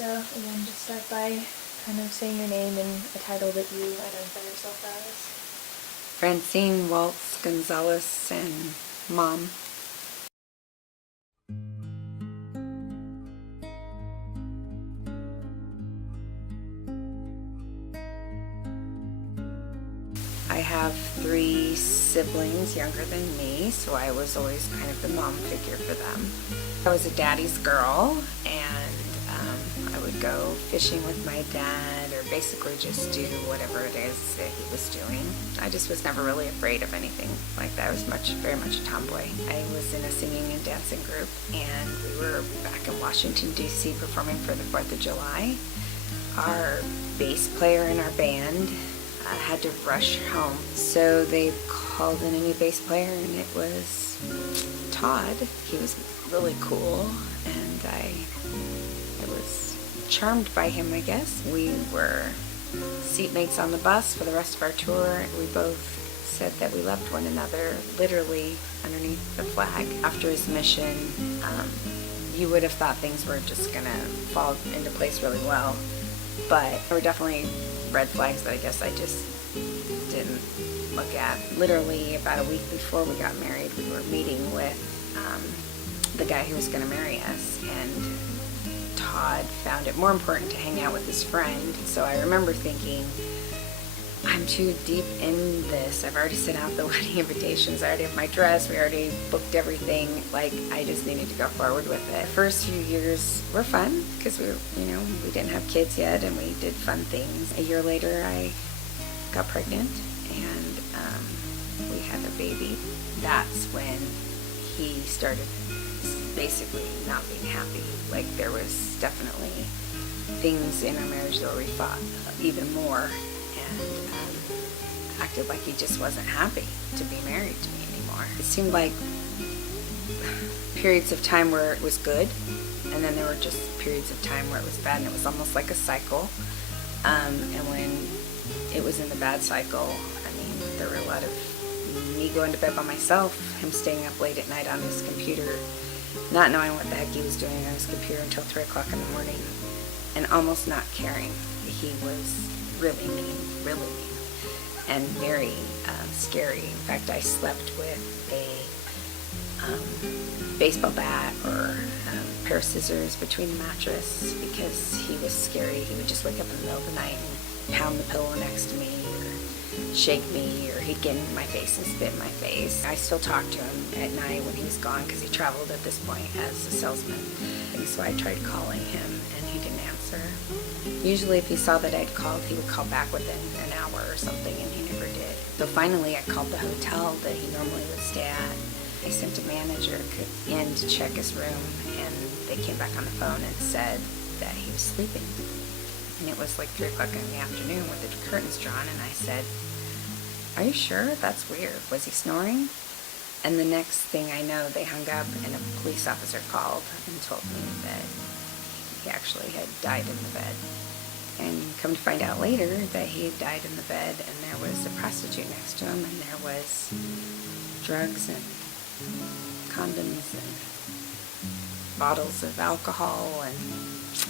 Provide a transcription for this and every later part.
So again, just start by kind of saying your name and a title that you identify yourself as. Francine Waltz Gonzalez and Mom. I have 3 siblings younger than me, so I was always kind of the mom figure for them. I was a daddy's girl, and I would go fishing with my dad, or basically just do whatever it is that he was doing. I just was never really afraid of anything like that. I was very much a tomboy. I was in a singing and dancing group, and we were back in Washington, D.C. performing for the 4th of July. Our bass player in our band had to rush home, so they called in a new bass player, and it was Todd. He was really cool, and I was charmed by him, I guess. We were seatmates on the bus for the rest of our tour. We both said that we loved one another, literally underneath the flag. After his mission, you would have thought things were just gonna fall into place really well, but there were definitely red flags that I guess I just didn't look at. Literally about a week before we got married, we were meeting with the guy who was going to marry us, and Todd found it more important to hang out with his friend. So I remember thinking, I'm too deep in this. I've already sent out the wedding invitations. I already have my dress. We already booked everything. Like, I just needed to go forward with it. The first few years were fun because we didn't have kids yet, and we did fun things. A year later, I got pregnant, and we had a baby. That's when he started basically not being happy. Like, there was definitely things in our marriage that we fought even more, and acted like he just wasn't happy to be married to me anymore. It seemed like periods of time where it was good, and then there were just periods of time where it was bad, and it was almost like a cycle. And when it was in the bad cycle, I mean, there were a lot of me going to bed by myself, him staying up late at night on his computer, not knowing what the heck he was doing on his computer until 3 o'clock in the morning, and almost not caring. He was really mean, and very scary. In fact, I slept with a baseball bat or a pair of scissors between the mattress because he was scary. He would just wake up in the middle of the night and pound the pillow next to me, or shake me, or he'd get in my face and spit in my face. I still talked to him at night when he was gone because he traveled at this point as a salesman. And so I tried calling him, and he didn't answer. Usually if he saw that I'd called, he would call back within an hour or something, and he never did. So finally I called the hotel that he normally would stay at. I sent a manager in to check his room, and they came back on the phone and said that he was sleeping. And it was like 3 o'clock in the afternoon with the curtains drawn, and I said, "Are you sure? That's weird. Was he snoring?" And the next thing I know, they hung up, and a police officer called and told me that he actually had died in the bed. And come to find out later that he had died in the bed, and there was a prostitute next to him, and there was drugs and condoms and bottles of alcohol and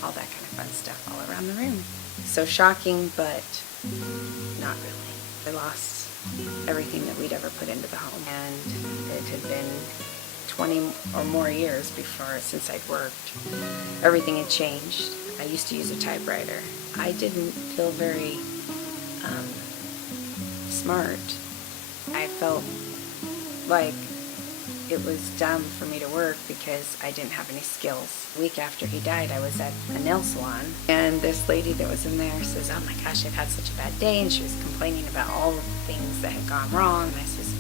all that kind of fun stuff all around the room. So shocking, but not really. I lost everything that we'd ever put into the home, and it had been 20 or more years since I'd worked. Everything had changed. I used to use a typewriter. I didn't feel very smart. I felt like it was dumb for me to work because I didn't have any skills. A week after he died, I was at a nail salon, and this lady that was in there says, "Oh my gosh, I've had such a bad day," and she was complaining about all of the things that had gone wrong, and I says,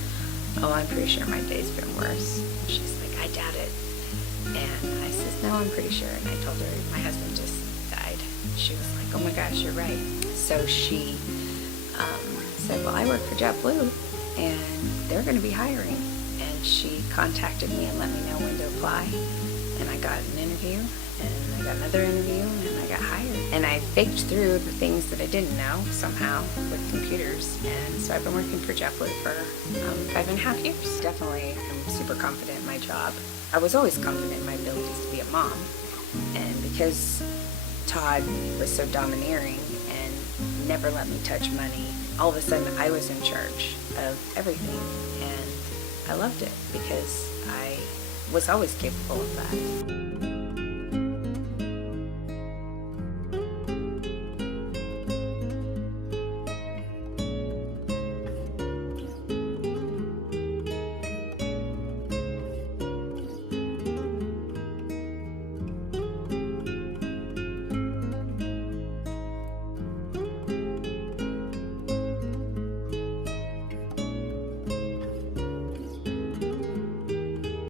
"Oh, I'm pretty sure my day's been worse." And she's like, "I doubt it." And I says, "No, I'm pretty sure." And I told her my husband just died. She was like, "Oh my gosh, you're right." So she said, "Well, I work for JetBlue, and they're going to be hiring." And she contacted me and let me know when to apply. And I got an interview, and I got another interview, and I got hired. And I faked through the things that I didn't know somehow with computers. And so I've been working for JetBlue for 5.5 years. Definitely, I'm super confident in my job. I was always confident in my abilities to be a mom. And because Todd was so domineering and never let me touch money, all of a sudden I was in charge of everything, and I loved it because I was always capable of that.